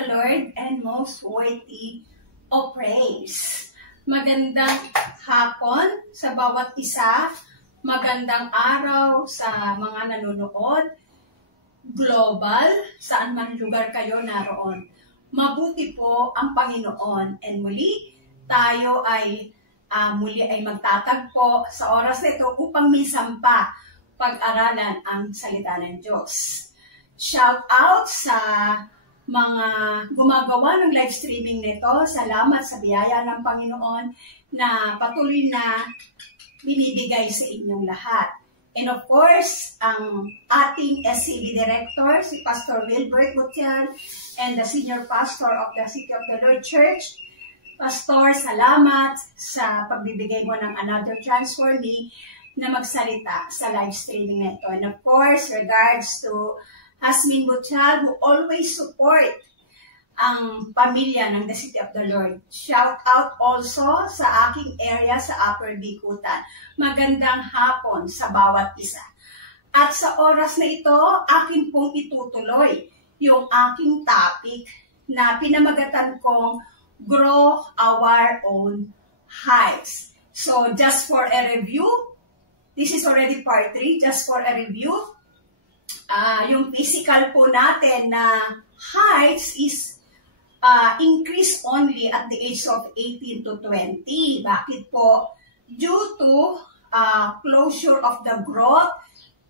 the Lord and most worthy of praise. Magandang hapon sa bawat isa, magandang araw sa mga nanonood, global, saan man lugar kayo naroon. Mabuti po ang Panginoon, and muli tayo ay magtatagpo sa oras na ito upang minsan pa pag-aralan ang salita ng Diyos. Shout out sa mga gumagawa ng live streaming nito. Salamat sa biyaya ng Panginoon na patuloy na binibigay sa inyong lahat. And of course, ang ating SCB Director, si Pastor Wilbert Gutierrez, and the Senior Pastor of the City of the Lord Church. Pastor, salamat sa pagbibigay mo ng another chance for me na magsalita sa live streaming nito. And of course, regards to Hasmin Butchal, who always support ang pamilya ng the City of the Lord. Shout out also sa aking area sa Upper Bicutan. Magandang hapon sa bawat isa. At sa oras na ito, akin pong itutuloy yung aking topic na pinamagatan kong Grow Our Own Heights. So just for a review, this is already part 3, just for a review. Yung physical po natin na heights is increase only at the age of 18 to 20. Bakit po? Due to closure of the growth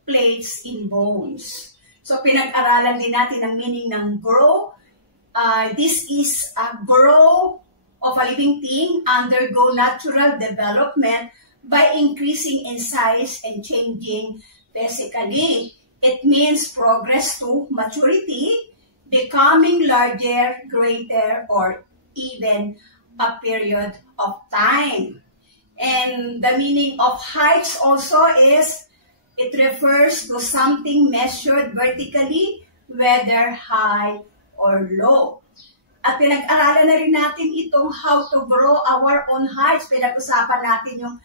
plates in bones. So pinag-aralan din natin ang meaning ng grow. This is a grow of a living thing, undergo natural development by increasing in size and changing physically. It means progress to maturity, becoming larger, greater, or even a period of time. And the meaning of heights also is, it refers to something measured vertically, whether high or low. At pinag-aralan na rin natin itong how to grow our own heights. Pinag-usapan natin yung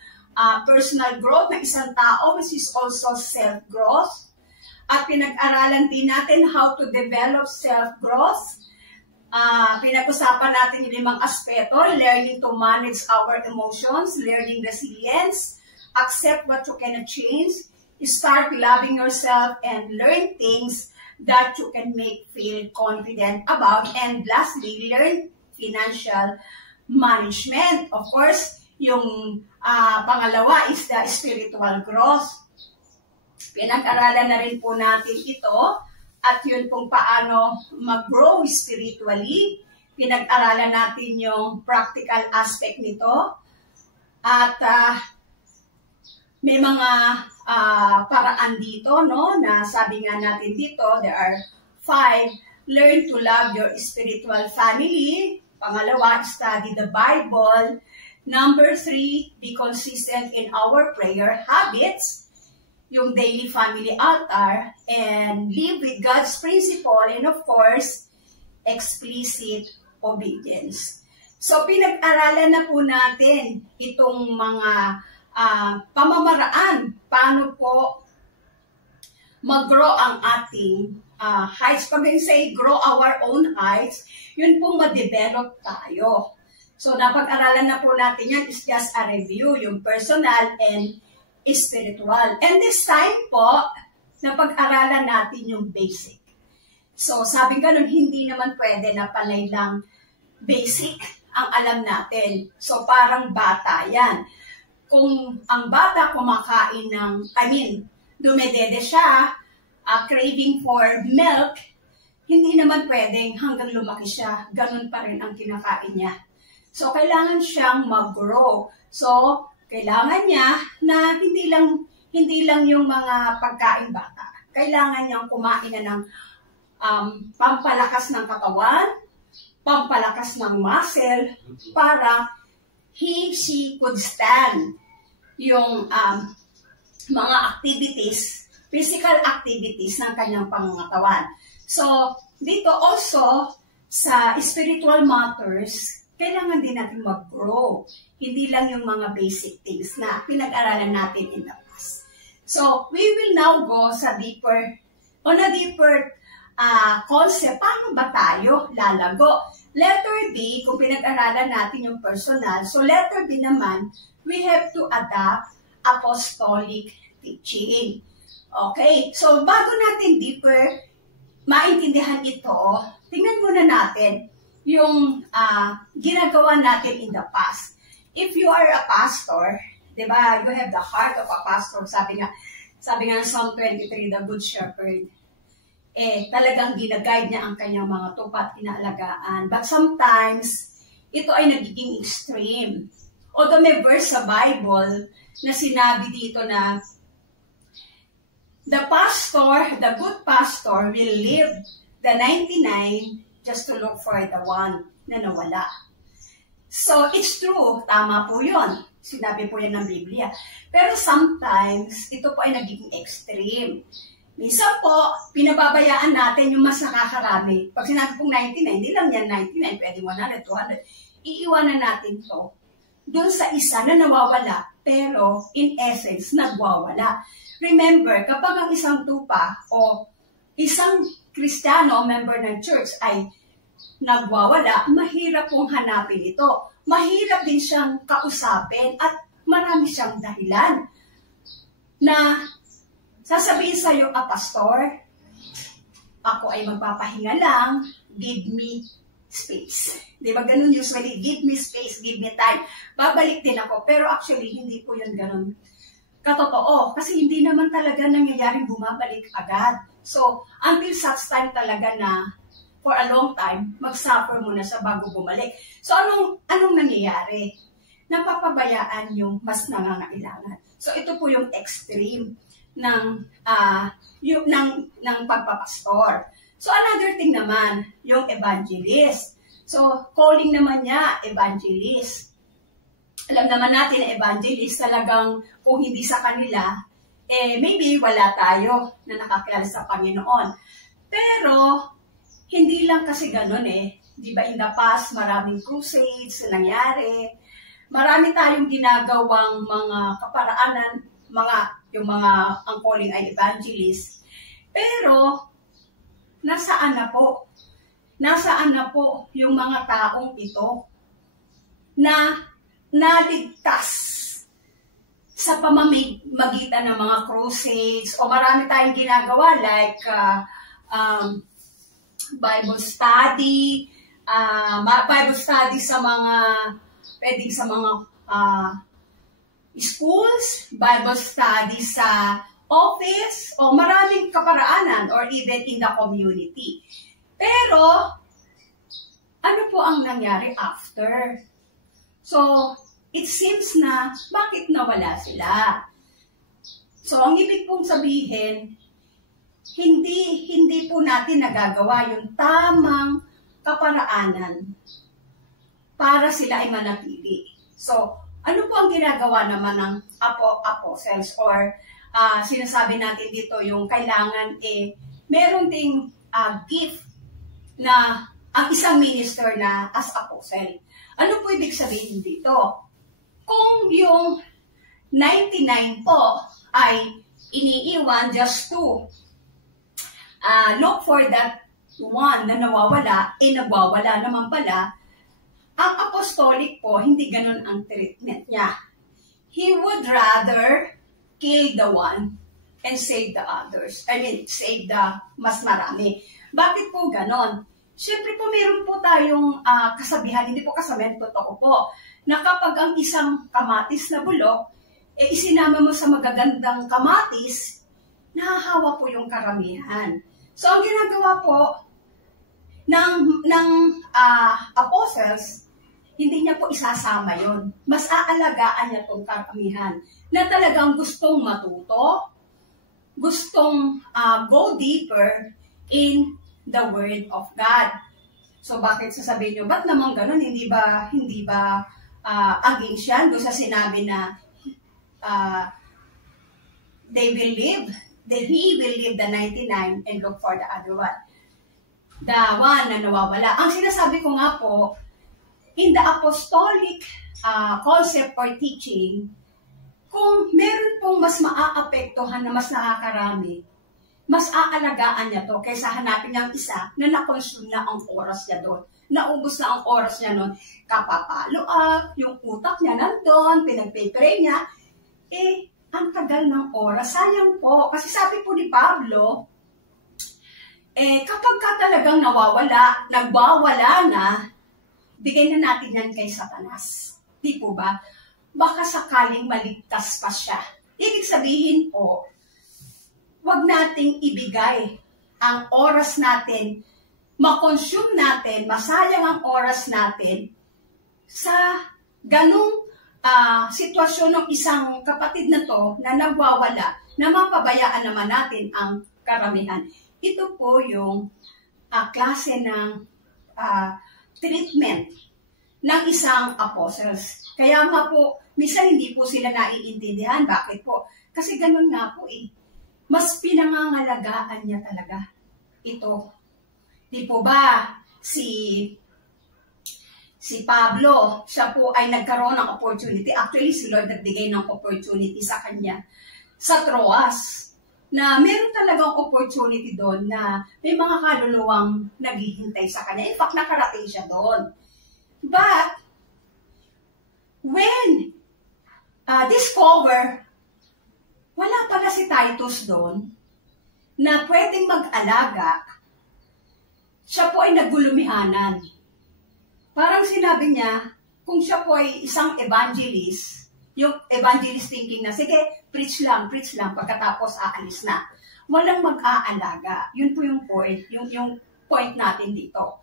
personal growth ng isang tao, which is also self-growth. At pinag-aralan din natin how to develop self-growth. Pinag-usapan natin yung 5 aspeto: learning to manage our emotions, learning resilience, accept what you cannot change, start loving yourself, and learn things that you can make feel confident about, and lastly, learn financial management. Of course, yung pangalawa is the spiritual growth. Pinag-aralan na rin po natin ito at yun pong paano mag-grow spiritually. Pinag-aralan natin yung practical aspect nito. At may mga paraan dito, no, na sabi nga natin dito, there are 5. Learn to love your spiritual family. Pangalawa, study the Bible. Number 3, be consistent in our prayer habits, yung daily family altar, and live with God's principle, and of course, explicit obedience. So, pinag-aralan na po natin itong mga pamamaraan, paano po mag-grow ang ating heights. Pag we say grow our own heights, yun pong ma-develop tayo. So, napag-aralan na po natin yan, is just a review, yung personal and spiritual. And this time po, napag-aralan natin yung basic. So, sabi nga nun, hindi naman pwede na panay lang basic ang alam natin. So, parang bata yan. Kung ang bata kumakain ng, dumedede siya, craving for milk, hindi naman pwedeng hanggang lumaki siya, ganun pa rin ang kinakain niya. So, kailangan siyang mag-grow. So, kailangan niya na hindi lang yung mga pagkain bata. Kailangan niyang kumain na ng pampalakas ng katawan, pampalakas ng muscle, para she could stand yung mga activities, physical activities ng kanyang pangangatawan. So, dito also, sa spiritual matters, kailangan din natin mag-grow. Hindi lang yung mga basic things na pinag-aralan natin in the past. So, we will now go sa deeper concept, paano ba tayo lalago? Letter B, kung pinag-aralan natin yung personal, so letter B naman, we have to adopt apostolic teaching. Okay, so bago natin deeper maintindihan ito, tingnan muna natin yung ginagawa natin in the past. If you are a pastor, di ba, you have the heart of a pastor, sabi nga ng Psalm 23, the Good Shepherd, talagang ginaguide niya ang kanyang mga tupa at inaalagaan. But sometimes, ito ay nagiging extreme. Although may verse sa Bible na sinabi dito na the good pastor will leave the 99 just to look for the one na nawala. So, it's true. Tama po yun. Sinabi po yan ng Biblia. Pero sometimes, ito po ay nagiging extreme. Minsan po, pinababayaan natin yung mas nakakarami. Pag sinabi pong 99, hindi lang yan 99, pwede 100, 200. Iiwanan natin to doon sa isa na nawawala, pero in essence, nagwawala. Remember, kapag ang isang tupa o isang Kristiyano, member ng church, ay nagwawala, mahirap pong hanapin ito. Mahirap din siyang kausapin at marami siyang dahilan na sasabihin sa'yo, pastor, ako ay magpapahinga lang, give me space. Di ba ganun usually, give me space, give me time. Babalik din ako, pero actually, hindi po yun ganun katotoo. Kasi hindi naman talaga nangyayaring bumabalik agad. So, until such time talaga na, for a long time, mag-suffer muna sa bago bumalik. So, anong nangyayari? Napapabayaan yung mas nangangailangan. So, ito po yung extreme ng pagpapastor. So, another thing naman, yung evangelist. So, calling naman niya, evangelist. Alam naman natin na evangelist, talagang kung hindi sa kanila, maybe wala tayo na nakakilala sa Panginoon. Pero, hindi lang kasi ganun Di ba, in the past, maraming crusades na nangyari. Marami tayong ginagawang mga kaparaanan, yung mga ang calling ay evangelist. Pero, nasaan na po? Nasaan na po yung mga taong ito na naligtas sa pamamagitan ng mga crusades o marami tayong ginagawa like Bible study sa mga pwedeng sa mga schools, Bible study sa office, o maraming kaparaanan, or even in the community. Pero, ano po ang nangyari after? So, it seems na, bakit nawala sila? So, ang ibig pong sabihin, hindi po natin nagagawa yung tamang kaparaanan para sila ay manatili. So, ano po ang ginagawa naman ng apostles or sinasabi natin dito yung kailangan meron ding gift na ang isang minister na as apostle. Ano po ibig sabihin dito? Kung yung 99 po ay iniiwan just to look for that one na nawawala, nagwawala naman pala, ang apostolic po, hindi ganun ang treatment niya. He would rather kill the one and save the others. I mean, save the mas marami. Bakit po ganon? Siyempre po, meron po tayong kasabihan, hindi po kasabihan, totoo po, na kapag ang isang kamatis na bulok, isinama mo sa magagandang kamatis, nahahawa po yung karamihan. So, ang ginagawa po ng apostles, hindi niya po isasama yon. Mas aalagaan niya itong karamihan na talagang gustong matuto, gustong go deeper in the Word of God. So, bakit sasabihin niyo, ba't naman ganun? Hindi ba against yan? Doon sa sinabi na he will leave the 99 and look for the other one. The one na nawawala. Ang sinasabi ko nga po, in the apostolic concept or teaching, kung meron pong mas maaapektuhan na mas nakakarami, mas aalagaan niya to kaysa hanapin niya ang isa na na-consume na ang oras niya doon. Naubos na ang oras niya noon. Kapapalo up, yung utak niya nandun, pinagpipray niya. Ang tagal ng oras. Sayang po. Kasi sabi po ni Pablo, kapag ka talagang nagbawala na, bigay na natin yan kay Satanas. Di po ba? Baka sakaling maligtas pa siya. Ibig sabihin po, wag nating ibigay ang oras natin, makonsume natin, masayang ang oras natin sa ganung sitwasyon ng isang kapatid na to na nagwawala, na mapabayaan naman natin ang karamihan. Ito po yung klase ng treatment ng isang apostles. Kaya nga po, minsan hindi po sila naiintindihan. Bakit po? Kasi ganun nga po mas pinangangalagaan niya talaga ito. Di po ba si Pablo, siya po ay nagkaroon ng opportunity. Actually, si Lord nagbigay ng opportunity sa kanya sa Troas, na meron talagang opportunity doon na may mga kaluluwang naghihintay sa kanya. In fact, nakarating siya doon. But, when discover, wala pala si Titus doon na pwedeng mag-alaga, siya po ay nagulumihanan. Parang sinabi niya, kung siya po ay isang evangelist, yung evangelist thinking na, sige, preach lang, pagkatapos aalis na. Walang mag-aalaga. Yun po yung point, yung point natin dito.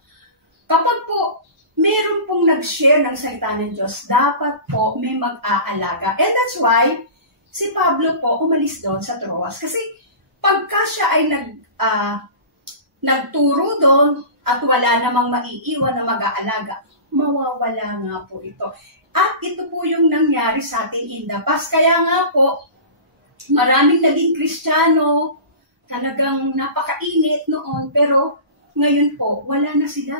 Kapag po, meron pong nag-share ng salita ng Diyos, dapat po may mag-aalaga. And that's why, si Pablo po umalis doon sa Troas. Kasi pagka siya ay nagturo doon at wala namang maiiwan na mag-aalaga, mawawala nga po ito. At ito po yung nangyari sa atin in the past. Kaya nga po, maraming naging Kristiyano, talagang napakainit noon, pero ngayon po, wala na sila.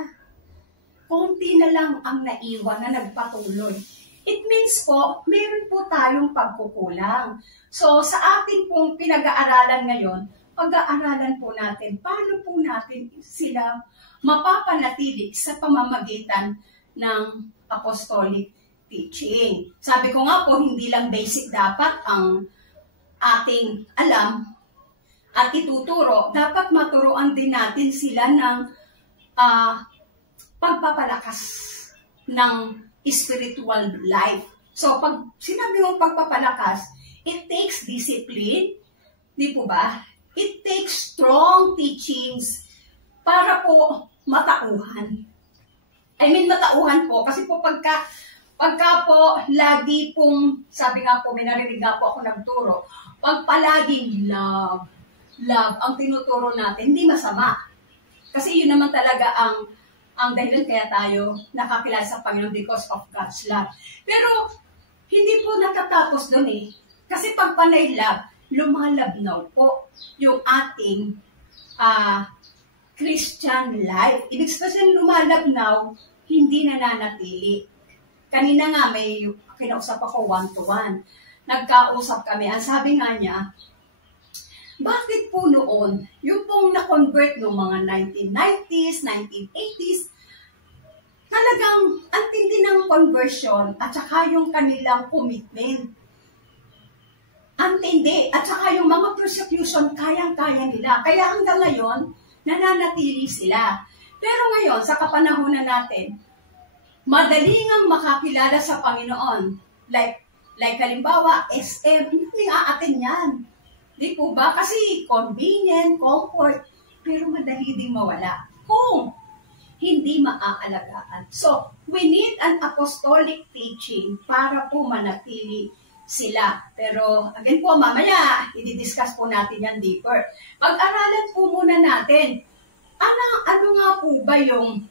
Konti na lang ang naiwan na nagpatuloy. It means po, meron po tayong pagkukulang. So, sa atin pong pinag-aaralan ngayon, pag-aaralan po natin, paano po natin sila mapapanatili sa pamamagitan ng apostolic teaching. Sabi ko nga po, hindi lang basic dapat ang ating alam at ituturo. Dapat maturuan din natin sila ng pagpapalakas ng spiritual life. So, pag sinabi mong pagpapalakas, it takes discipline, di po ba? It takes strong teachings para po matauhan. I mean, matauhan po. Kasi po pagka po lagi pong, sabi nga po, may narinig nga po ako nagturo, pag palaging love ang tinuturo natin, hindi masama. Kasi yun naman talaga ang dahilan kaya tayo nakakilala sa Panginoon because of God's love. Pero, hindi po natatapos doon Kasi pag panay love, lumalabnaw po yung ating Christian life. Ibig sabihin lumalabnaw, hindi nananatili. Kanina nga may kinausap ako one-to-one. Nagkausap kami. Ang sabi nga niya, bakit po noon, yung pong na-convert noong mga 1990s, 1980s, talagang ang tindi ng conversion at saka yung kanilang commitment. Ang tindi. At saka yung mga persecution, kayang-kaya nila. Kaya hanggang ngayon, nananatili sila. Pero ngayon, sa kapanahunan natin, madali ngang makakilala sa Panginoon. Like halimbawa, SM, hindi aatin yan. Di po ba? Kasi convenient, comfort, pero madali ding mawala kung hindi maaalagaan. So, we need an apostolic teaching para po manatili sila. Pero, again po, mamaya, i-discuss po natin yan deeper. Pag-aralan po muna natin, ano nga po ba yung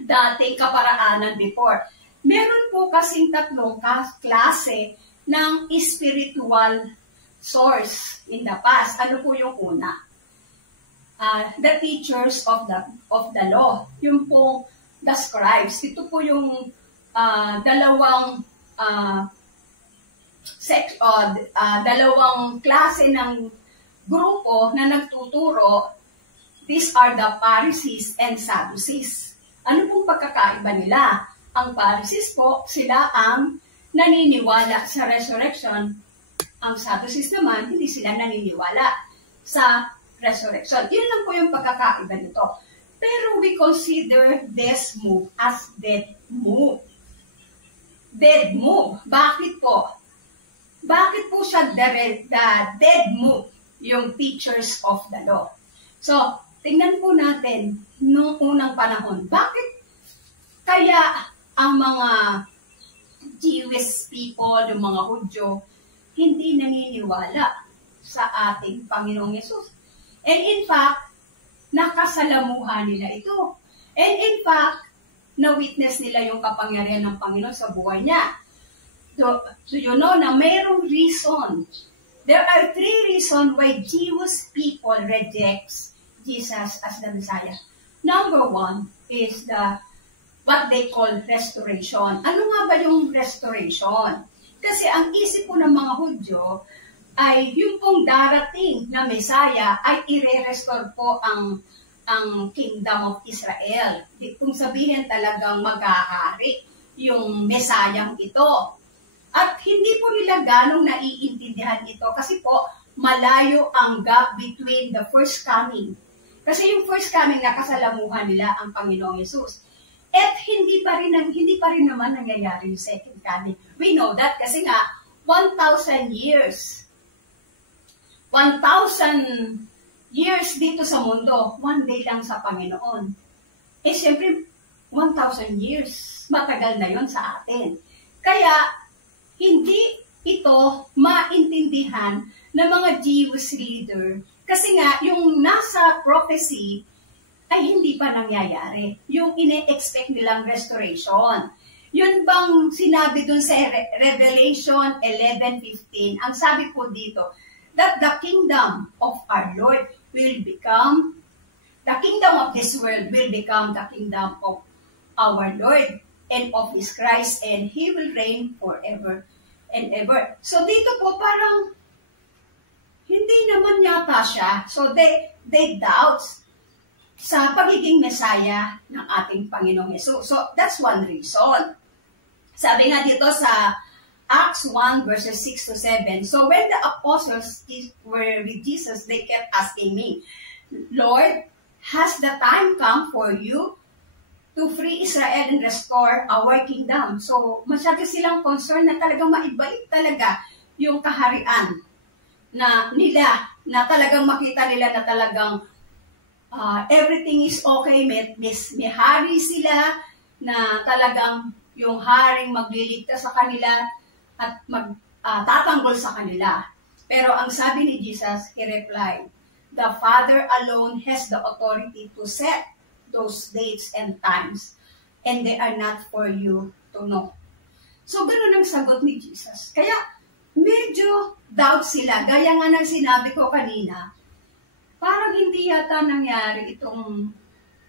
dating kaparaanan before? Meron po kasing tatlong klase ng spiritual source in the past. Ano po yung una? The teachers of the law. Yung po the scribes. Ito po yung dalawang dalawang klase ng grupo na nagtuturo, these are the Pharisees and Sadducees. Ano pong pagkakaiba nila? Ang Pharisees po, sila ang naniniwala sa resurrection. Ang Sadducees naman, hindi sila naniniwala sa resurrection. Yun lang po yung pagkakaiba nito. Pero we consider this move as dead move. Dead move. Bakit po? Bakit po siya the dead move? Yung teachers of the law. So, tingnan po natin noong unang panahon. Bakit kaya ang mga Jewish people, yung mga Hudyo, hindi naniniwala sa ating Panginoong Yesus? And in fact, nakasalamuhan nila ito. And in fact, na-witness nila yung kapangyarihan ng Panginoon sa buhay niya. So you know na mayroong reason. There are 3 reasons why Jewish people rejects Jesus as the Messiah. Number 1 is what they call restoration. Ano nga ba yung restoration? Kasi ang isip po ng mga Hudyo ay yung pong darating na Messiah ay i-restore po ang Kingdom of Israel. Kung sabihin talagang maghahari yung Messiah ito. At hindi po nila ganong naiintindihan ito kasi po malayo ang gap between the first coming. Kasi yung first coming nakasalamuhan nila ang Panginoong Yesus. At hindi pa rin naman nangyayari yung second coming. We know that kasi nga 1,000 years. 1,000 years dito sa mundo, one day lang sa Panginoon. Eh siyempre 1,000 years, matagal na yon sa atin. Kaya hindi ito maintindihan ng mga Jewish leader. Kasi nga, yung nasa prophecy ay hindi pa nangyayari. Yung ine-expect nilang restoration. Yun bang sinabi dun sa Revelation 11:15, ang sabi po dito, that the kingdom of our Lord will become, the kingdom of this world will become the kingdom of our Lord and of His Christ, and He will reign forever and ever. So dito po parang hindi naman yata siya. So they doubt sa pagiging Messiah ng ating Panginoong Yesus. So that's one reason. Sabi nga dito sa Acts 1 verses 6 to 7, so when the apostles were with Jesus, they kept asking me, Lord, has the time come for you to free Israel and restore our kingdom? So, masyado silang concerned na talagang maibalik talaga yung kaharian na nila, na talagang makita nila na talagang everything is okay, may hari sila, na talagang yung haring magliligtas sa kanila at tatanggol sa kanila. Pero ang sabi ni Jesus, He replied, the Father alone has the authority to set those dates and times, and they are not for you to know. So, ganun ang sagot ni Jesus. Kaya, medyo doubt sila. Gaya nga ng sinabi ko kanina, parang hindi yata nangyari itong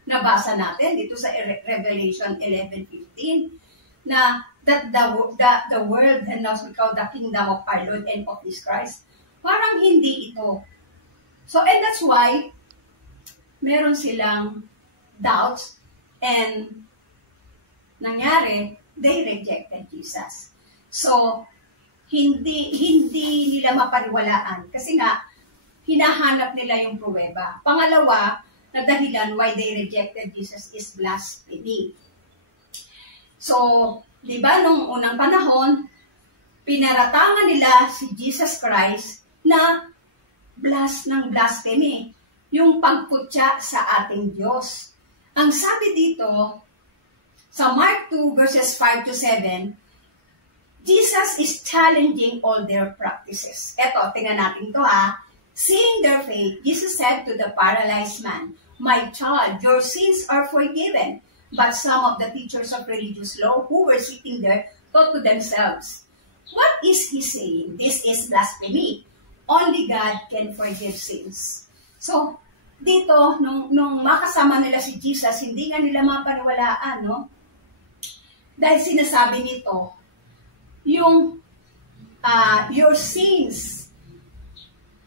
nabasa natin dito sa Revelation 11:15, na that the world and now we call the kingdom of our Lord and of His Christ. Parang hindi ito. So, and that's why, meron silang doubts, and nangyari, they rejected Jesus. So, hindi nila mapaniwalaan kasi nga hinahanap nila yung pruweba. Pangalawa, na dahilan why they rejected Jesus is blasphemy. So, di ba nung unang panahon, pinaratangan nila si Jesus Christ na blasphemy, yung pagkutya sa ating Diyos. Ang sabi dito, sa Mark 2 verses 5 to 7, Jesus is challenging all their practices. Eto, tingnan natin to ha. Seeing their faith, Jesus said to the paralyzed man, my child, your sins are forgiven. But some of the teachers of religious law who were sitting there thought to themselves, what is he saying? This is blasphemy. Only God can forgive sins. So, dito, nung makasama nila si Jesus, hindi nga nila mapaniwalaan, no? Dahil sinasabi nito, yung your sins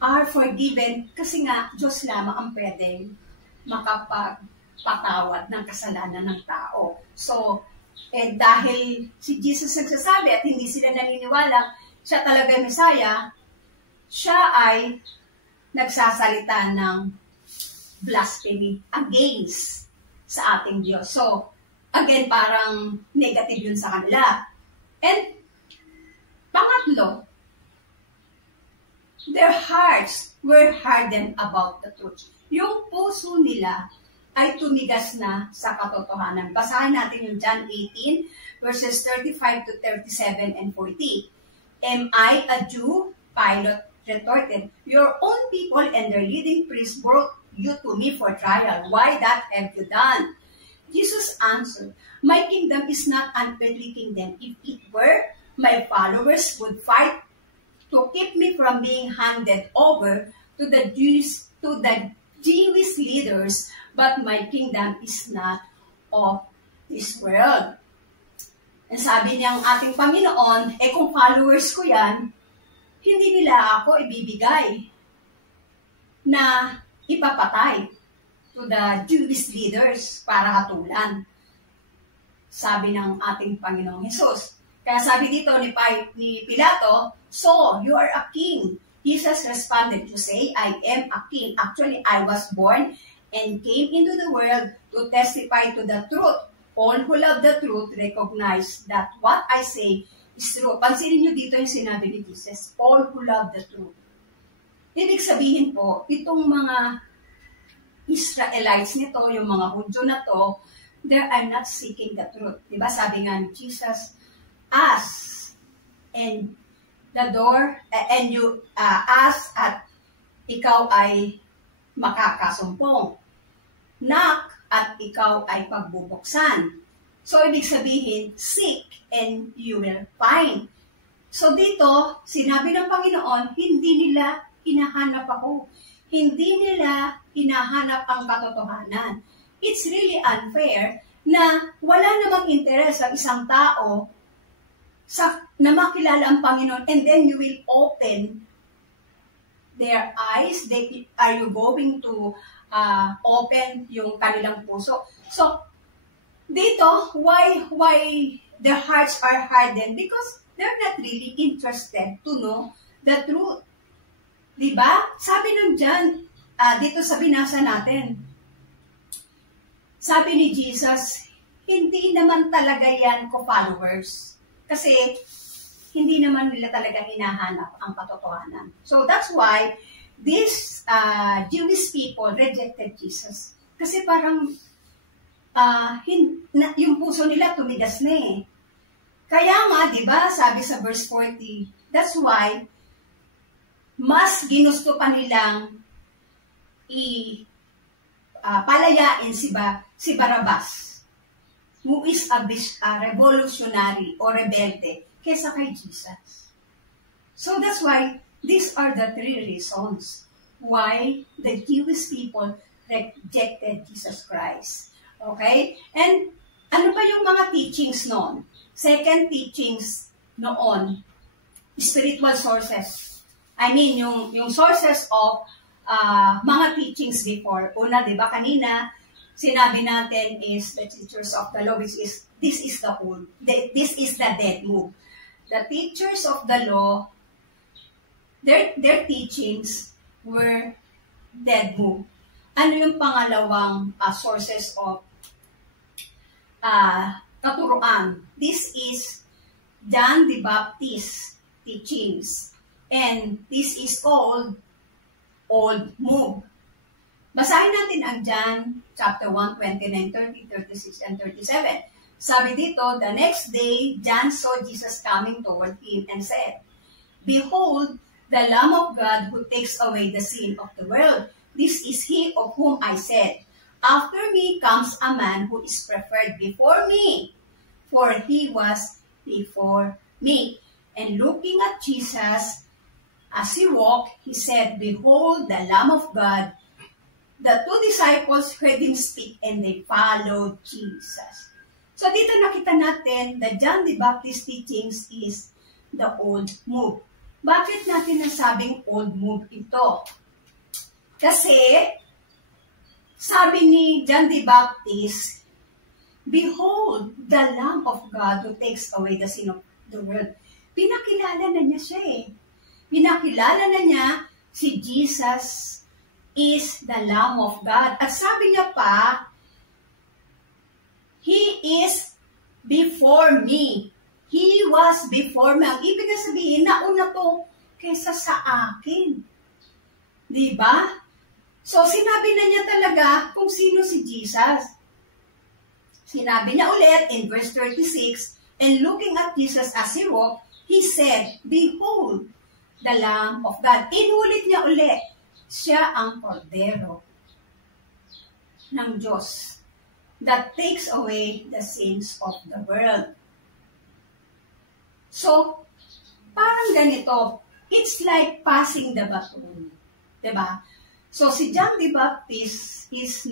are forgiven kasi nga Diyos lamang ang pwedeng makapagpatawad ng kasalanan ng tao. So, dahil si Jesus nagsasabi at hindi sila naniniwala, siya talaga Messiah, siya ay nagsasalita ng blasphemy against sa ating Diyos. So, again, parang negative yun sa kanila. And, pangatlo, their hearts were hardened about the truth. Yung puso nila ay tumigas na sa katotohanan. Basahin natin yung John 18, verses 35 to 37 and 40. Am I a Jew? Pilate retorted. Your own people and their leading priests brought you to me for trial. Why that have you done? Jesus answered, my kingdom is not an earthly kingdom. If it were, my followers would fight to keep me from being handed over to the Jewish leaders, but my kingdom is not of this world. And sabi niyang ating Panginoon, kung followers ko yan, hindi nila ako ibibigay na ipapatay to the Jewish leaders para hatulan. Sabi ng ating Panginoong Jesus. Kaya sabi dito ni Pilato, so, you are a king. Jesus responded to say, I am a king. Actually, I was born and came into the world to testify to the truth. All who love the truth recognize that what I say is true. Pansinin nyo dito yung sinabi ni Jesus, all who love the truth. Ibig sabihin po, itong mga Israelites nito, yung mga Hudyo na to, they are not seeking the truth. Diba? Sabi nga ni Jesus, ask and the door, and you ask at ikaw ay makakasumpong. Knock at ikaw ay pagbubuksan. So, ibig sabihin, seek and you will find. So, dito, sinabi ng Panginoon, hindi nila hinahanap ako. Hindi nila hinahanap ang katotohanan. It's really unfair na wala namang interes ang isang tao na makilala ang Panginoon, and then you will open their eyes. Are you going to open yung kanilang puso? So, dito, why their hearts are hardened? Because they're not really interested to know the truth. Diba? Sabi ng John, dito sa binasa natin, sabi ni Jesus, hindi naman talaga yan ko followers. Kasi, hindi naman nila talaga hinahanap ang katotohanan. So, that's why these Jewish people rejected Jesus. Kasi parang, yung puso nila tumigas na eh. Kaya nga, di ba, sabi sa verse 40, that's why, mas ginusto pa nilang palayain si Barabas, who is a revolutionary or rebelde, kesa kay Jesus. So that's why, these are the three reasons why the Jewish people rejected Jesus Christ. Okay? And ano pa yung mga teachings noon? Second teachings noon, spiritual sources. I mean, yung sources of mga teachings before. Una, di ba kanina, sinabi natin is the teachers of the law, which is, this is the dead move. The teachers of the law, their teachings were dead move. Ano yung pangalawang sources of katuruan? This is John the Baptist teachings. And this is called old move. Basahin natin ang John chapter 1, 29, 30, 36, and 37. Sabi dito, the next day, John saw Jesus coming toward him and said, behold, the Lamb of God who takes away the sin of the world. This is he of whom I said, after me comes a man who is preferred before me, for he was before me. And looking at Jesus, as he walked, he said, behold, the Lamb of God. The two disciples heard him speak and they followed Jesus. So dito nakita natin, the John the Baptist teachings is the old move. Bakit natin nasabing old move ito? Kasi, sabi ni John the Baptist, "Behold, the Lamb of God who takes away the sin of the world." Pinakilala na niya siya eh. Pinakilala na niya si Jesus is the Lamb of God. At sabi niya pa, He is before me. He was before me. Ang ibig na sabihin, nauna to kaysa sa akin. Diba? So, sinabi na niya talaga kung sino si Jesus. Sinabi niya ulit in verse 36, "And looking at Jesus as he walked, he said, Behold, the Lamb of God." Inulit niya ulit, siya ang kordero ng Diyos that takes away the sins of the world. So, parang ganito, it's like passing the baton. Diba? So, si John the Baptist is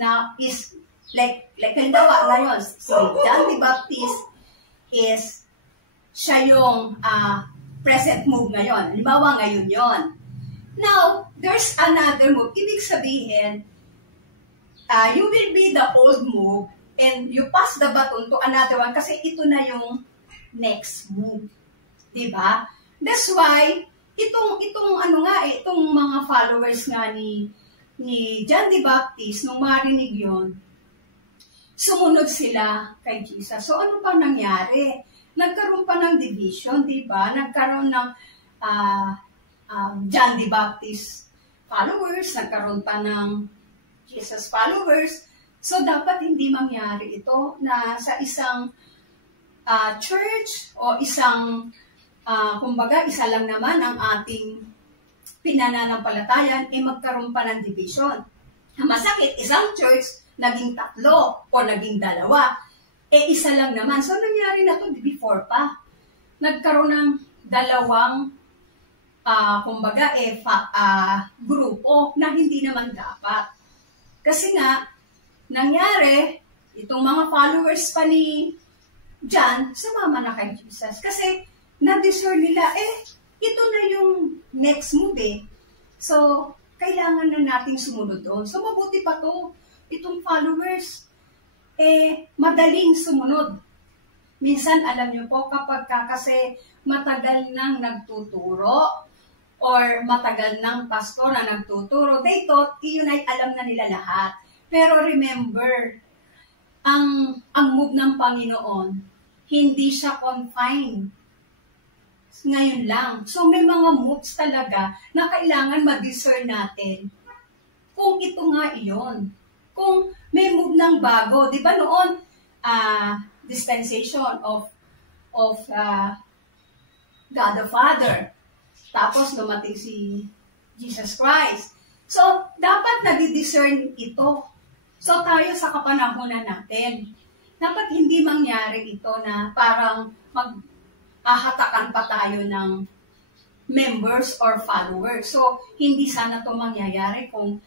like halimbawa ngayon, si John the Baptist is, siya yung present move ngayon. Halimbawa ngayon yon. Now, there's another move. Ibig sabihin, you will be the old move and you pass the baton to another one kasi ito na yung next move. Diba? That's why, itong mga followers nga ni John the Baptist, nung marinig yun, sumunod sila kay Jesus. So, ano pa nangyari? Nagkaroon pa ng division, diba? Nagkaroon ng John the Baptist followers, nagkaroon pa ng Jesus followers. So, dapat hindi mangyari ito na sa isang church o isang, kumbaga, isa lang naman ang ating pinananampalatayan, magkaroon pa ng division. Masakit, isang church, naging 3 o naging 2, isa lang naman. So, nangyari na to before pa. Nagkaroon ng 2 grupo na hindi naman dapat. Kasi nga, nangyari, itong mga followers pa ni John, sumama na kay Jesus. Kasi, na-discern nila, ito na yung next move eh. So, kailangan na nating sumunod doon. So, mabuti pa to, itong followers, madaling sumunod. Minsan, alam nyo po, kapag kasi matagal nang nagtuturo, or matagal ng pastor na nagtuturo, they thought, iyon ay alam na nila lahat. Pero remember, ang move ng Panginoon, hindi siya confined. Ngayon lang. So may mga moves talaga na kailangan ma-discern natin kung ito nga iyon. Kung may move ng bago, di ba noon, dispensation of God the Father. Tapos dumating si Jesus Christ. So, dapat nadi-discern ito. So, tayo sa kapanahonan natin, dapat hindi mangyari ito na parang ahatakan pa tayo ng members or followers. So, hindi sana ito mangyayari kung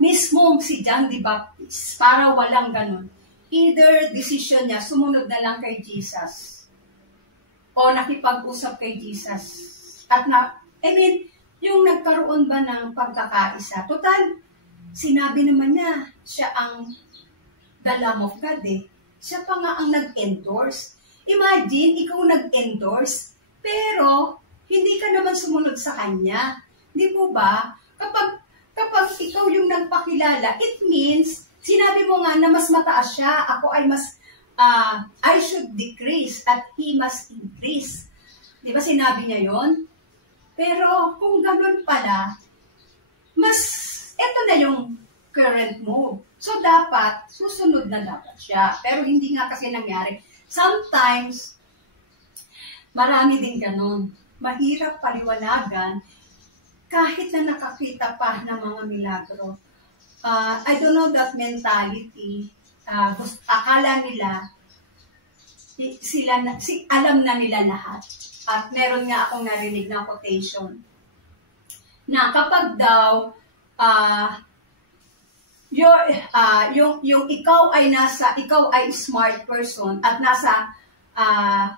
mismo si John the Baptist, para walang ganun. Either decision niya, sumunod na lang kay Jesus o nakipag-usap kay Jesus. At yung nagkaroon ba ng pagkakaisa? Total, sinabi naman niya, siya ang the Lamb of God eh. Siya pa nga ang nag-endorse. Imagine, ikaw nag-endorse, pero hindi ka naman sumunod sa kanya. Di po ba? Kapag ikaw yung nagpakilala, it means, sinabi mo nga na mas mataas siya, ako ay I should decrease at he must increase. Di ba sinabi niya yon? Pero kung ganun pala, eto na yung current move. So dapat, susunod na dapat siya. Pero hindi nga kasi nangyari. Sometimes, marami din ganun. Mahirap paliwanagan kahit na nakakita pa ng mga milagro. I don't know that mentality. Akala nila, alam na nila lahat. At meron nga akong narinig na quotation na kapag daw yung ikaw ay smart person at nasa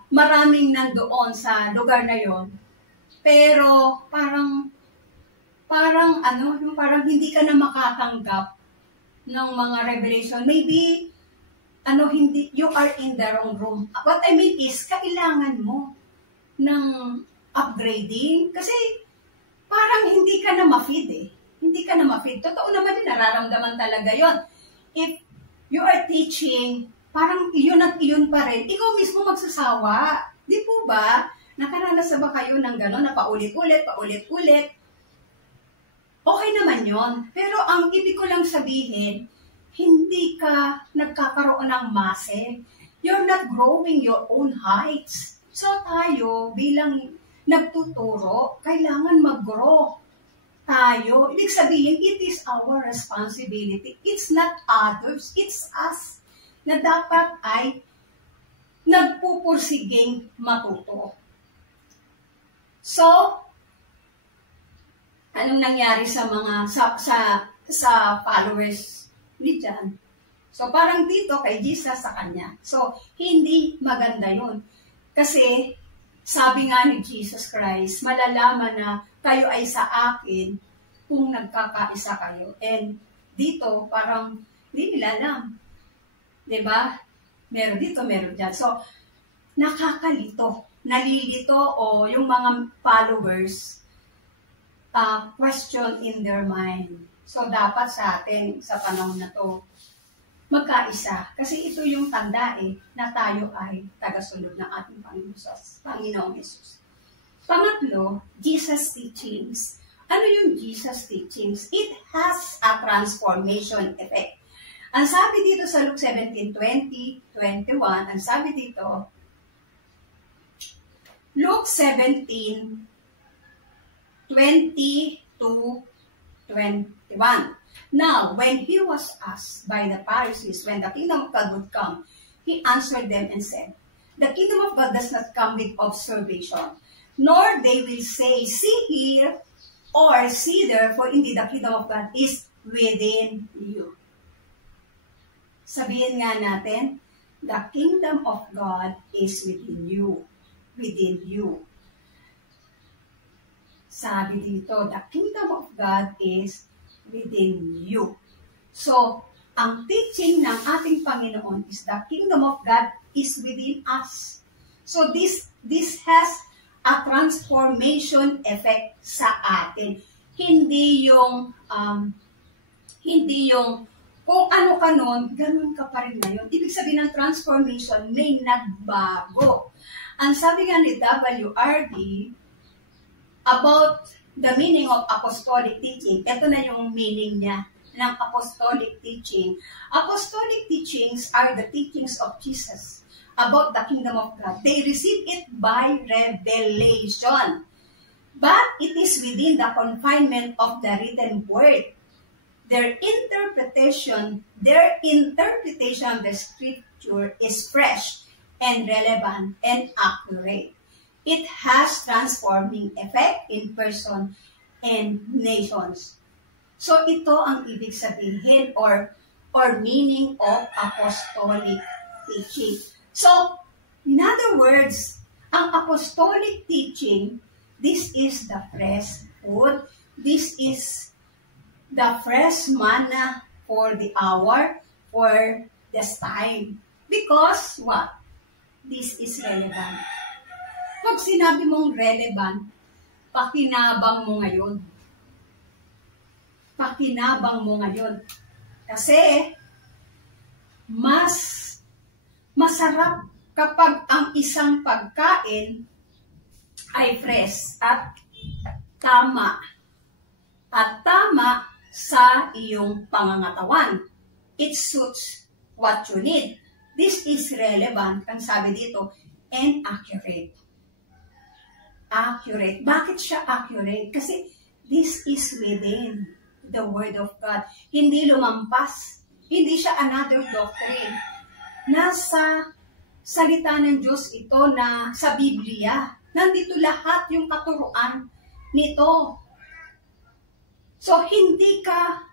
maraming nandoon sa lugar na yon, pero parang hindi ka na makatanggap ng mga revelation. Maybe, you are in the wrong room. What I mean is, kailangan mo ng upgrading kasi parang hindi ka na ma-feed eh. Hindi ka na ma-feed. Totoo naman yun, nararamdaman talaga yon. If you are teaching, parang iyon at iyon pa rin, ikaw mismo magsasawa. Di po ba? Nakaranas na ba kayo ng gano'n na paulit-ulit? Okay naman yon. Pero ang ibig ko lang sabihin, hindi ka nagkakaroon ng muscle. You're not growing your own heights. So tayo, bilang nagtuturo, kailangan mag-grow tayo. Ibig sabihin, it is our responsibility. It's not others, it's us na dapat ay nagpupursiging matuto. So, anong nangyari sa mga sa followers ni John? So, parang dito kay Jesus sa kanya. So, hindi maganda yun. Kasi, sabi nga ni Jesus Christ, malalaman na kayo ay sa akin kung nagkakaisa kayo. And dito, parang di nila alam. Diba? Meron dito, meron dyan. So, nakakalito. Nalilito o yung mga followers question in their mind. So, dapat sa atin, sa panahon na to, magkaisa. Kasi ito yung tanda na tayo ay tagasunod ng ating Panginoong Jesus. Pangatlo, Jesus teachings. Ano yung Jesus teachings? It has a transformation effect. Ang sabi dito sa Luke 17:20-21, ang sabi dito, Luke 17:20-21. Now, when he was asked by the Pharisees when the kingdom of God would come, he answered them and said, the kingdom of God does not come with observation, nor they will say, see here, or see there, for indeed the kingdom of God is within you. Sabihin nga natin, the kingdom of God is within you. Within you. Sabi dito, the kingdom of God is within you. So, ang teaching ng ating Panginoon is the kingdom of God is within us. So, this has a transformation effect sa atin. Hindi yung kung ano ka nun, ganun ka pa rin ngayon. Ibig sabihin ng transformation, may nagbago. Ang sabi nga ni W.R.D. about the meaning of apostolic teaching, ito na yung meaning niya ng apostolic teaching. Apostolic teachings are the teachings of Jesus about the kingdom of God. They receive it by revelation. But it is within the confinement of the written word. Their interpretation of the scripture is fresh and relevant and accurate. It has transforming effect in person and nations. So ito ang ibig sabihin or meaning of apostolic teaching. So, in other words, ang apostolic teaching, this is the fresh food, this is the fresh manna for the hour, for this time. Because, what? This is relevant. Pag sinabi mong relevant, pakinabang mo ngayon. Pakinabang mo ngayon. Kasi, mas masarap kapag ang isang pagkain ay fresh at tama. At tama sa iyong pangangatawan. It suits what you need. This is relevant, ang sabi dito, and accurate. Accurate. Bakit siya accurate? Kasi this is within the Word of God. Hindi lumampas. Hindi siya another doctrine. Nasa salita ng Diyos ito na sa Biblia. Nandito lahat yung katuruan nito. So, hindi ka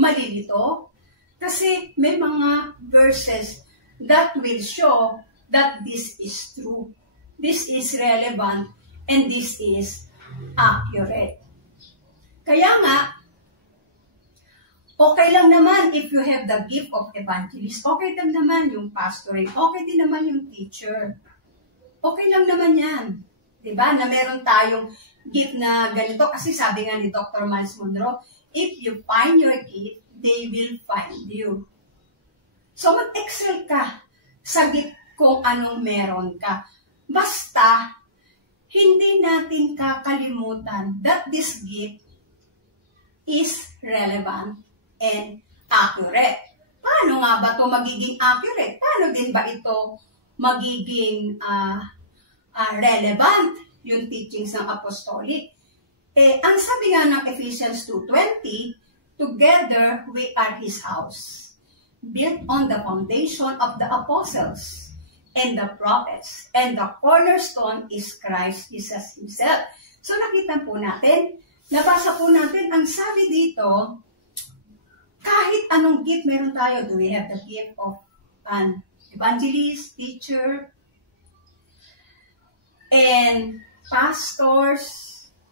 malilito kasi may mga verses that will show that this is true. this is relevant, and this is accurate. Kaya nga, okay lang naman if you have the gift of evangelist. Okay lang naman yung pastoring. Okay din naman yung teacher. Okay lang naman yan. Diba? Na meron tayong gift na ganito. Kasi sabi nga ni Dr. Miles Monroe, if you find your gift, they will find you. So mag-excel ka sa gift kung anong meron ka. Basta, hindi natin kakalimutan that this gift is relevant and accurate. Paano nga ba ito magiging accurate? Paano din ba ito magiging relevant, yung teachings ng apostolic? Ang sabi nga ng Ephesians 2:20, together we are His house, built on the foundation of the apostles and the prophets, and the cornerstone is Christ Jesus Himself. So nakita po natin, nabasa po natin, ang sabi dito, kahit anong gift meron tayo, do we have the gift of an evangelist, teacher, and pastors,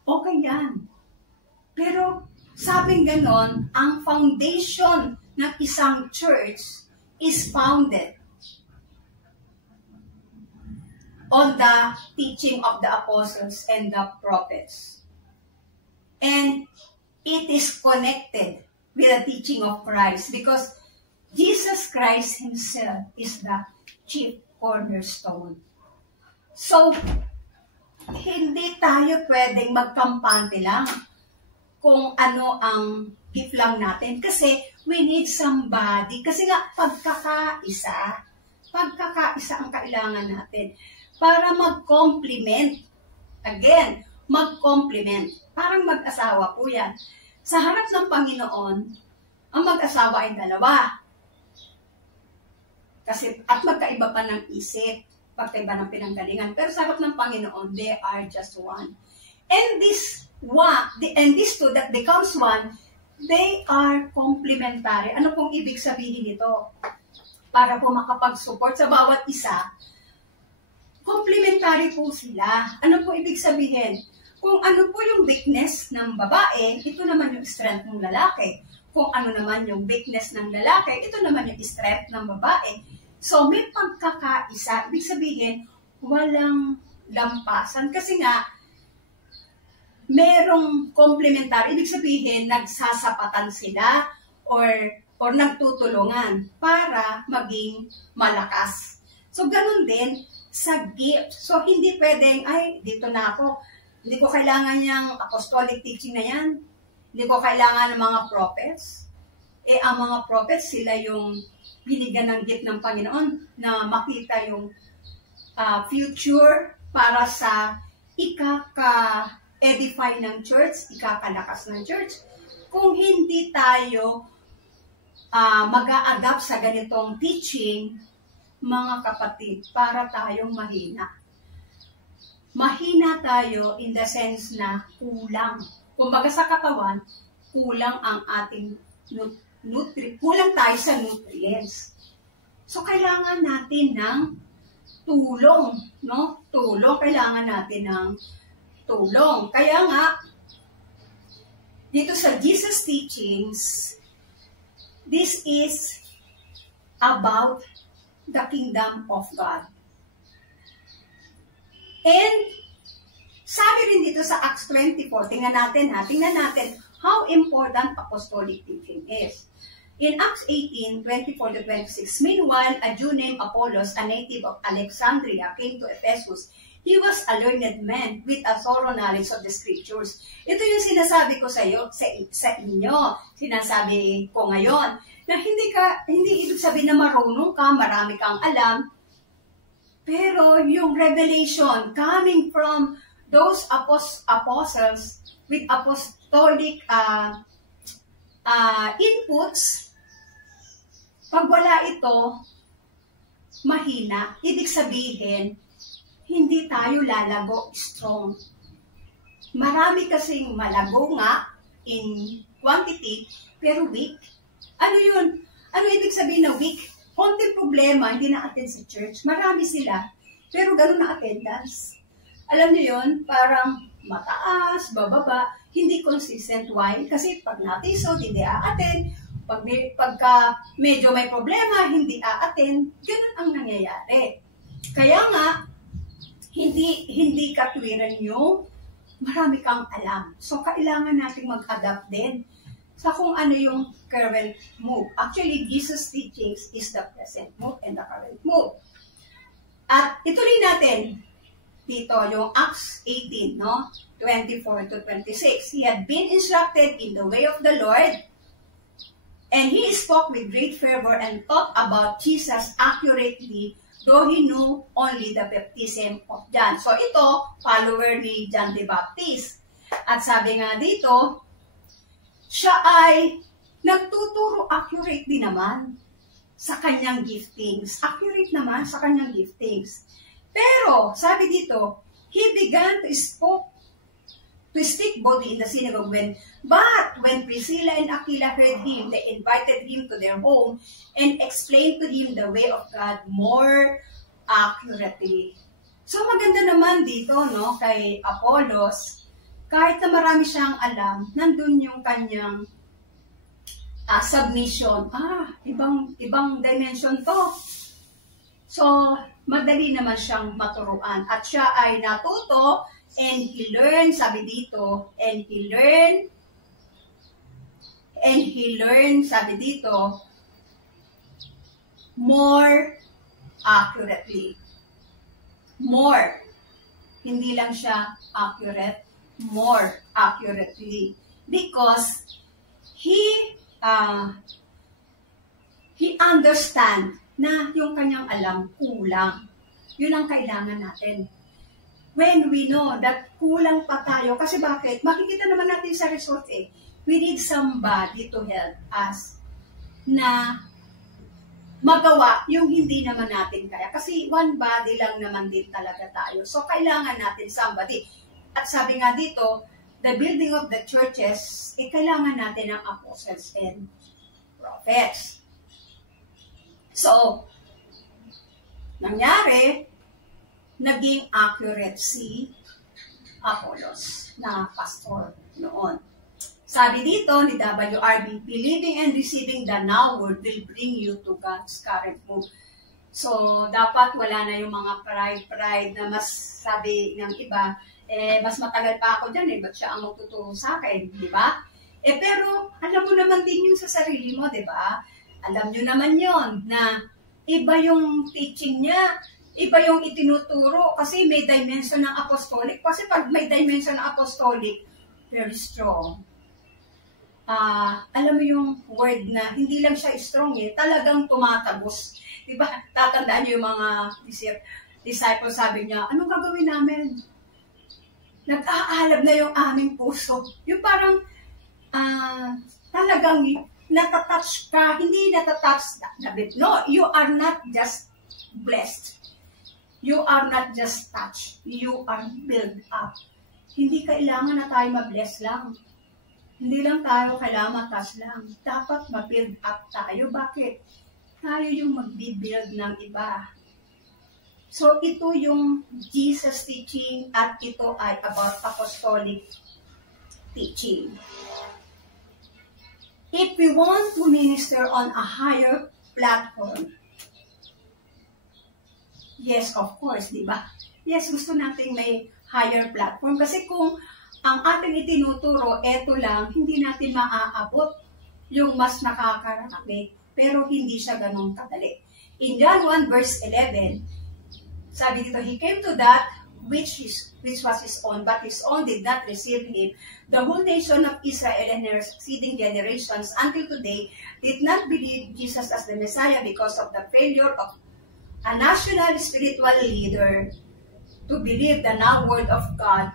okay yan. Pero sabing ganon, ang foundation ng isang church is founded on the teaching of the apostles and the prophets. And it is connected with the teaching of Christ because Jesus Christ Himself is the chief cornerstone. So, hindi tayo pwedeng magkampante lang kung ano ang gift lang natin kasi we need somebody. Kasi nga, pagkakaisa ang kailangan natin para mag-complement. Again, mag-complement. Parang mag-asawa po yan. Sa harap ng Panginoon, ang mag-asawa ay dalawa. Kasi, at magkaiba pa ng isip, magkaiba ng pinanggalingan. Pero sa harap ng Panginoon, they are just one. And this two that becomes one, they are complementary. Ano pong ibig sabihin nito? Para po makapag-support sa bawat isa, complementary po sila. Ano po ibig sabihin? Kung ano po yung weakness ng babae, ito naman yung strength ng lalaki. Kung ano naman yung weakness ng lalaki, ito naman yung strength ng babae. So, may pagkakaisa. Ibig sabihin, walang lampasan. Kasi nga, merong complementary. Ibig sabihin, nagsasapatan sila or nagtutulungan para maging malakas. So, ganun din sa gift. So, hindi pwedeng, ay, dito na ako. Hindi ko kailangan yung apostolic teaching na yan. Hindi ko kailangan ng mga prophets. Ang mga prophets, sila yung binigyan ng gift ng Panginoon na makita yung future para sa ikaka-edify ng church, ikakalakas ng church. Kung hindi tayo mag-a-adapt sa ganitong teaching, mga kapatid, para tayong mahina. Mahina tayo in the sense na kulang. Kumbaga sa katawan, kulang ang ating kulang tayo sa nutrients. So, kailangan natin ng tulong, no? Kailangan natin ng tulong. Kaya nga, dito sa Jesus Teachings, this is about the kingdom of God. And sabi rin dito sa Acts 24, tingnan natin how important apostolic teaching is. In Acts 18, 24-26, meanwhile, a Jew named Apollos, a native of Alexandria, came to Ephesus. He was a learned man with a thorough knowledge of the scriptures. Ito yung sinasabi ko sa inyo, sinasabi ko ngayon, na hindi ibig sabihin na marunong ka, marami kang alam, pero yung revelation coming from those apostles with apostolic inputs, pag wala ito, mahina. Ibig sabihin, hindi tayo lalago strong. Marami kasing malago nga in quantity, pero weak. Ano yun? Ano ibig sabihin na weak? Konting problema, hindi na-attend sa church. Marami sila. pero ganun na attendance. Alam niyo yun, parang mataas, bababa, hindi consistent. Why? Kasi pag natisod, hindi a-attend. Pagka medyo may problema, hindi a-attend. Ganun ang nangyayari. Kaya nga, hindi katwiran yung marami kang alam. So, kailangan natin mag-adapt din sa kung ano yung current move. Actually, Jesus' teachings is the present move and the current move. At ituloy natin dito yung Acts 18, no? 24 to 26. He had been instructed in the way of the Lord, and he spoke with great fervor and talked about Jesus accurately, though he knew only the baptism of John. So ito, follower ni John the Baptist. At sabi nga dito, siya ay nagtuturo accurate din naman sa kanyang giftings. Accurate naman sa kanyang giftings. Pero, sabi dito, he began to speak boldly in the synagogue but when Priscilla and Aquila heard him, they invited him to their home and explained to him the way of God more accurately. So, maganda naman dito, no, kay Apollos, kahit na marami siyang alam, nandun yung kanyang submission. Ibang dimension to. So, madali naman siyang maturuan. At siya ay natuto and he learned, sabi dito, and he learned, sabi dito, more accurately. More. Hindi lang siya accurate, more accurately. Because he understand na yung kanyang alam kulang. Yun ang kailangan natin. When we know that kulang pa tayo, kasi bakit? Makikita naman natin sa result eh. We need somebody to help us na magawa yung hindi naman natin kaya. Kasi one body lang naman din talaga tayo. So, kailangan natin somebody. At sabi nga dito, the building of the churches, kailangan natin ng apostles and prophets. So, nangyari, naging accurate si Apollos na pastor noon. Sabi dito ni WRB, believing and receiving the now word will bring you to God's current move. So, dapat wala na yung mga pride na mas sabi ng iba, mas matagal pa ako dyan ba't siya ang magtuturo sa akin, di ba? Pero, alam mo naman din yun sa sarili mo, di ba? Alam nyo naman yon na iba yung teaching niya, iba yung itinuturo kasi may dimension ng apostolic. Kasi pag may dimension ng apostolic, very strong. Alam mo yung word na hindi lang siya strong talagang tumatagos. Diba? Tatandaan nyo yung mga disciples, sabi niya, anong gagawin namin? Nag-aalab na yung aming puso. Yung parang talagang natatouch ka, hindi natatouch. No, you are not just blessed. You are not just touched. You are built up. Hindi kailangan na tayo ma-bless lang. Hindi lang tayo kailangan ma-touch lang. Dapat ma-build up tayo. Bakit? Tayo yung mag-build ng iba. So, ito yung Jesus teaching at ito ay about apostolic teaching. If we want to minister on a higher platform, yes, of course, di ba? Yes, gusto natin may higher platform. Kasi kung ang ating itinuturo, eto lang, hindi natin maaabot yung mas nakakarami. Pero hindi siya ganun kadali. In John 1 verse 11, sabi dito, he came to that which was his own, but his own did not receive him. The whole nation of Israel and their succeeding generations until today did not believe Jesus as the Messiah because of the failure of a national spiritual leader to believe the now word of God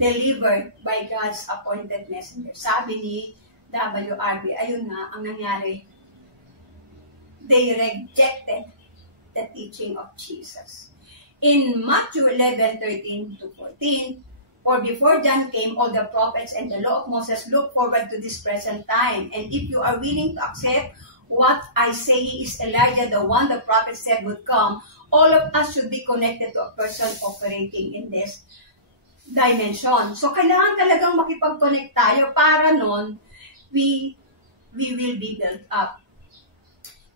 delivered by God's appointed messenger. Sabi ni WRB, ayun nga ang nangyari. They rejected the teaching of Jesus. In Matthew 11:13 to 14, for before John came, all the prophets and the law of Moses look forward to this present time. And if you are willing to accept what I say is Elijah, the one the prophet said would come, all of us should be connected to a person operating in this dimension. So, kailangan talagang makipag-connect tayo para nun, we will be built up.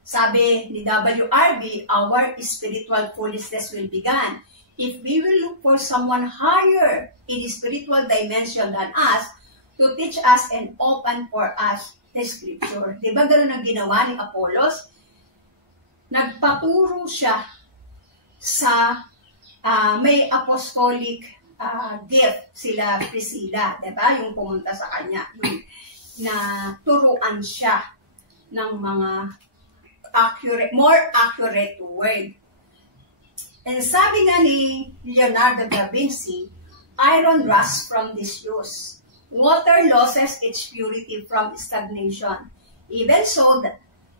Sabi ni WRB, our spiritual foolishness will begin. If we will look for someone higher in the spiritual dimension than us to teach us and open for us the scripture. Diba gano'n ang ginawa ni Apollos? Nagpaturo siya sa may apostolic gift sila Priscilla, diba? Yung pumunta sa kanya, yung na turuan siya ng mga more accurate word. And sabi nga ni Leonardo da Vinci, iron rusts from disuse. Water loses its purity from stagnation. Even so,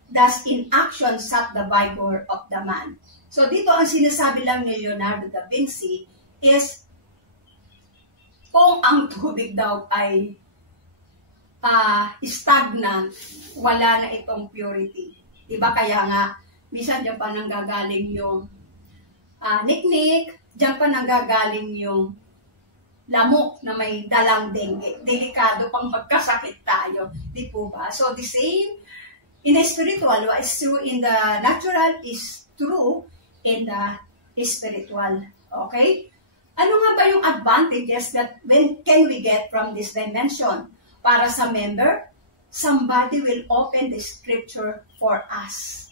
does inaction sap the vigor of the man. So dito ang sinasabi lang ni Leonardo da Vinci is kung ang tubig daw ay stagnant, wala na itong purity. Diba? Kaya nga, minsan dyan pa nanggagaling yung niknik, dyan pa nanggagaling yung lamok na may dalang dengue. Delikado pang magkasakit tayo. Di po ba? So, the same in the spiritual, what is true in the natural is true in the spiritual. Okay? Ano nga ba yung advantages that can we get from this dimension? Para sa member, somebody will open the scripture for us.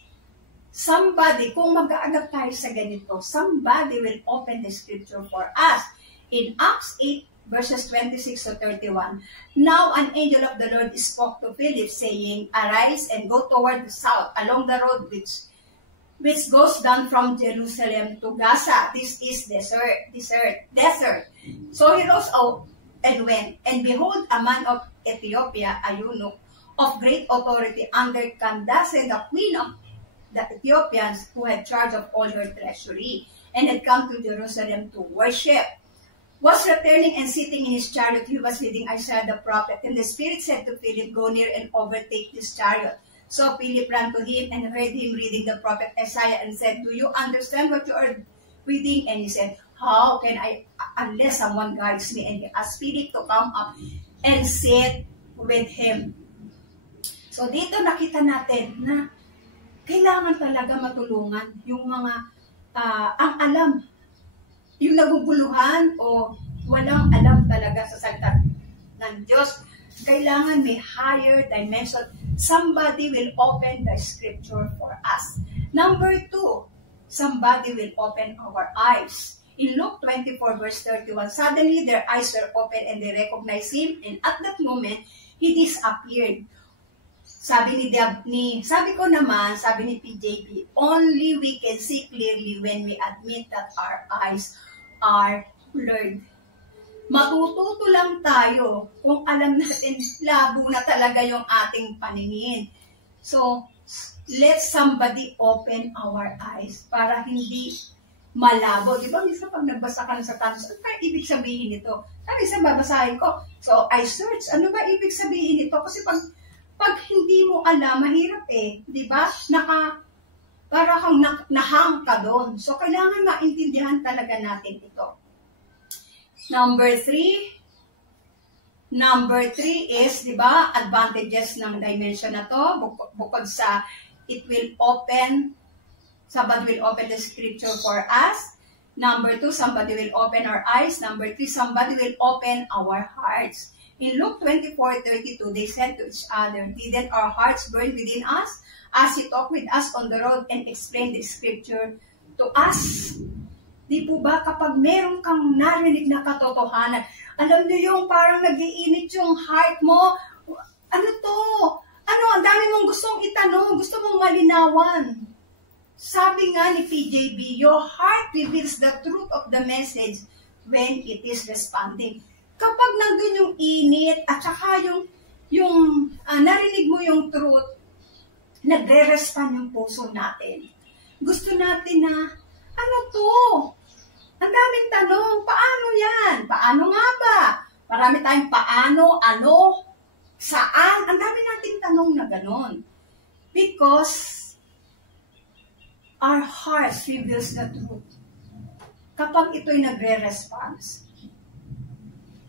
Somebody, kung mag-aagap tayo sa ganito, somebody will open the scripture for us. In Acts 8, verses 26 to 31, now an angel of the Lord spoke to Philip, saying, arise and go toward the south, along the road which goes down from Jerusalem to Gaza. This is desert. So he rose out and went, and behold, a man of Ethiopia, a eunuch of great authority under Candace, the queen of the Ethiopians, who had charge of all her treasury, and had come to Jerusalem to worship, was returning and sitting in his chariot. He was reading Isaiah the prophet, and the Spirit said to Philip, go near and overtake this chariot. So Philip ran to him and heard him reading the prophet Isaiah and said, do you understand what you are reading? And he said, how can I, unless someone guides me? And he asked Philip to come up and sit with him. So dito nakita natin na kailangan talaga matulungan yung mga ang alam, yung naguguluhan o walang alam talaga sa salita ng Diyos. Kailangan may higher dimension. Somebody will open the scripture for us. Number 2, somebody will open our eyes. In Luke 24 verse 31, suddenly their eyes were open and they recognized him, and at that moment, he disappeared. Sabi ni PJB, only we can see clearly when we admit that our eyes are blurred. Matututo lang tayo kung alam natin labo na talaga yung ating paningin. So, let somebody open our eyes para hindi malabo. Di ba, minsan pag nagbasa ka sa tanong, ano ba ibig sabihin nito? Sabi isang babasahin ko. So, I search, ano ba ibig sabihin nito? Kasi pag hindi mo alam, mahirap eh. Di ba? Para kang nahang ka doon. So, kailangan maintindihan talaga natin ito. Number 3 is, di ba, advantages ng dimension na to. Bukod sa, somebody will open the scripture for us. Number 2, somebody will open our eyes. Number 3, somebody will open our hearts. In Luke 24:32, they said to each other, didn't our hearts burn within us as he talked with us on the road and explained the scripture to us? Di po ba kapag meron kang narinig na katotohanan, alam niyo yung parang nag-iinit yung heart mo, ano to? Ano, ang dami mong gustong itanong, gusto mong malinawan. Sabi nga ni PJB, your heart reveals the truth of the message when it is responding. Kapag nandun yung init at saka yung narinig mo yung truth, nagre-respond yung puso natin. Gusto natin na, ano to? Ang daming tanong, paano yan? Paano nga ba? Marami tayong paano, ano, saan? Ang dami nating tanong na ganon. Because our hearts reveals the truth. Kapag ito'y nagre-response.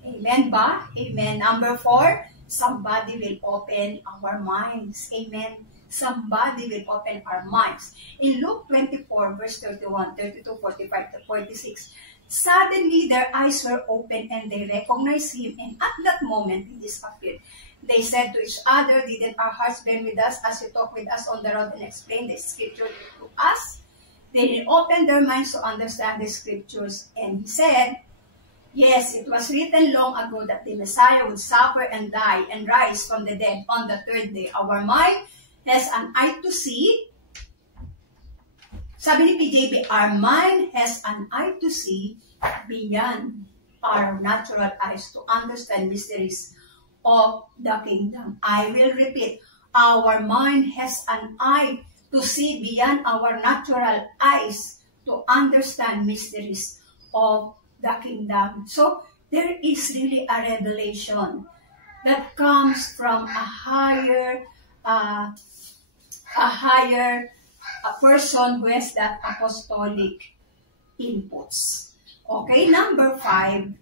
Amen ba? Amen. Number 4, somebody will open our minds. Amen. Somebody will open our minds. In Luke 24, verse 31, 32, 45 to 46, suddenly their eyes were opened and they recognized him, and at that moment he disappeared. They said to each other, didn't our hearts burn with us as he talked with us on the road and explained the scripture to us? They opened their minds to understand the scriptures, and he said, yes, it was written long ago that the Messiah would suffer and die and rise from the dead on the third day. Our mind has an eye to see. Sabi ni PJB, our mind has an eye to see beyond our natural eyes to understand mysteries of the kingdom. I will repeat, our mind has an eye to see beyond our natural eyes to understand mysteries of the kingdom. So there is really a revelation that comes from a higher person who has that apostolic inputs. Okay, number 5,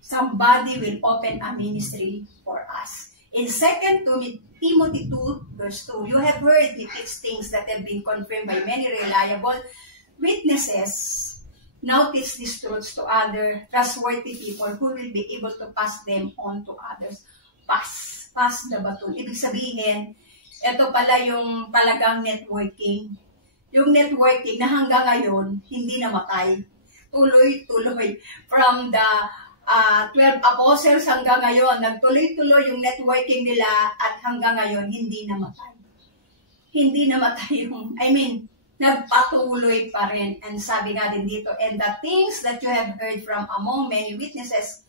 somebody will open a ministry for us. In 2 Timothy 2, verse 2, you have heard me teach things that have been confirmed by many reliable witnesses. Now teach these truths to other trustworthy people who will be able to pass them on to others. Pass the baton. Ibig sabihin, ito pala yung talagang networking. Yung networking na hanggang ngayon, hindi namatay. Tuloy-tuloy. From the 12 apostles hanggang ngayon, nagtuloy-tuloy yung networking nila at hanggang ngayon, hindi namatay. Hindi namatay yung, nagpatuloy pa rin. And sabi nga din dito, and the things that you have heard from among many witnesses,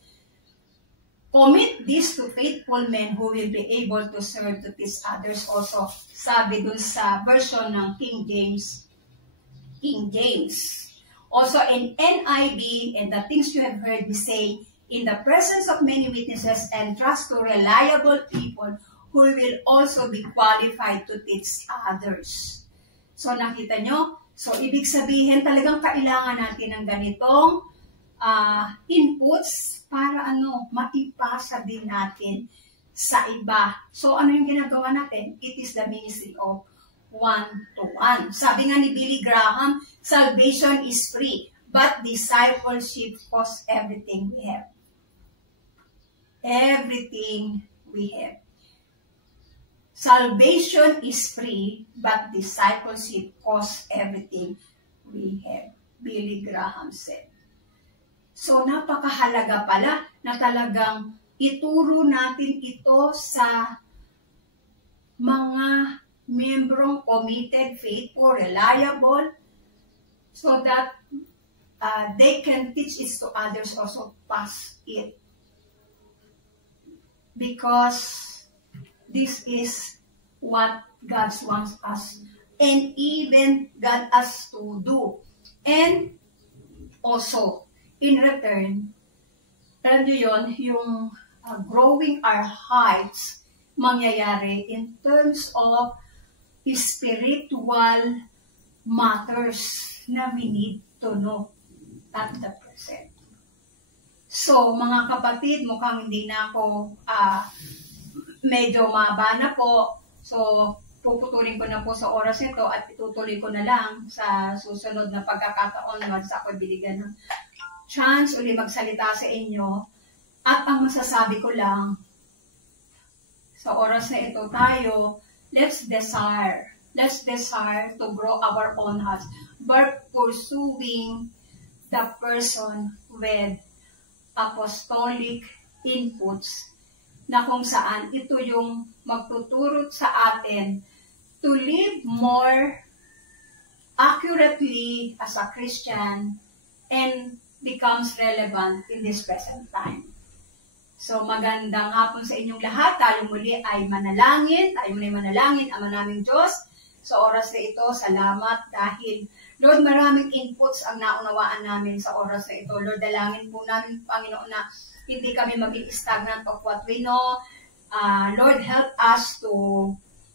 commit this to faithful men who will be able to serve to teach others also. Sabi dun sa version ng King James. Also in NIV, and the things you have heard me say, in the presence of many witnesses, and trust to reliable people who will also be qualified to teach others. So nakita nyo? So ibig sabihin talagang kailangan natin ng ganitong inputs para maipasa din natin sa iba. So ano yung ginagawa natin? It is the ministry of one-to-one. Sabi nga ni Billy Graham, salvation is free, but discipleship costs everything we have. Everything we have. Salvation is free, but discipleship costs everything we have. Billy Graham said. So, napakahalaga pala na talagang ituro natin ito sa mga membrong committed, faithful, reliable, so that they can teach it to others, also pass it. Because this is what God wants us, and even God us to do. And also, in return, alam nyo yun, yung growing our hearts, mangyayari in terms of spiritual matters na we need to know at the present. So, mga kapatid, mukhang hindi na ako medyo maba na po. So, puputulin ko na po sa oras nito at itutuloy ko na lang sa susunod na pagkakataon once ako binigyan ng chance uli magsalita sa inyo. At ang masasabi ko lang, sa oras na ito tayo, let's desire to grow our own hearts by pursuing the person with apostolic inputs na kung saan ito yung magtuturo sa atin to live more accurately as a Christian and becomes relevant in this present time. So magandang hapon sa inyong lahat. Tayo muli ay manalangin. Ama naming Diyos. Sa oras na ito, salamat dahil Lord, maraming inputs ang naunawaan namin sa oras na ito. Lord, dalangin po namin, Panginoon, na hindi kami maging stagnant of what we know. Lord, help us to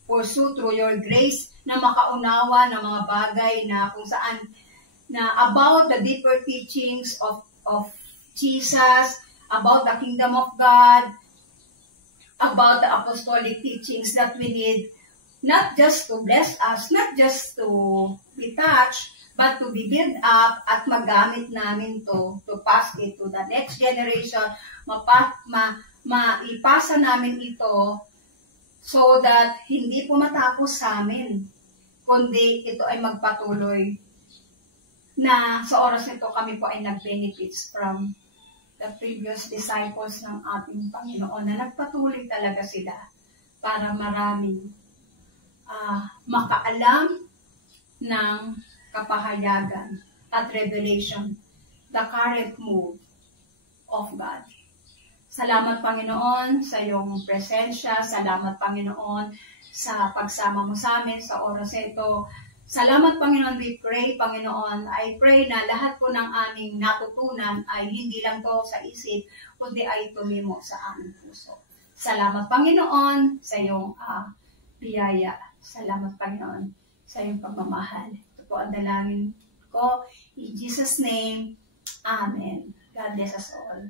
pursue through your grace na makaunawa ng mga bagay na kung saan na about the deeper teachings of Jesus, about the kingdom of God, about the apostolic teachings that we need, not just to bless us, not just to be touched, but to be built up at magamit namin to pass it to the next generation, maipasa namin ito so that hindi po matapos sa amin, kundi ito ay magpatuloy na sa oras nito kami po ay nag-benefits from the previous disciples ng ating Panginoon na nagpatuloy talaga sila para maraming makaalam ng kapahayagan at revelation, the current move of God. Salamat Panginoon sa iyong presensya, salamat Panginoon sa pagsama mo sa amin sa oras ito. Salamat Panginoon, we pray Panginoon, I pray na lahat po ng aming natutunan ay hindi lang to sa isip, kundi ay tumimo sa aming puso. Salamat Panginoon sa iyong biyaya. Salamat Panginoon sa iyong pagmamahal. Ito po ang dalangin ko. In Jesus' name, Amen. God bless us all.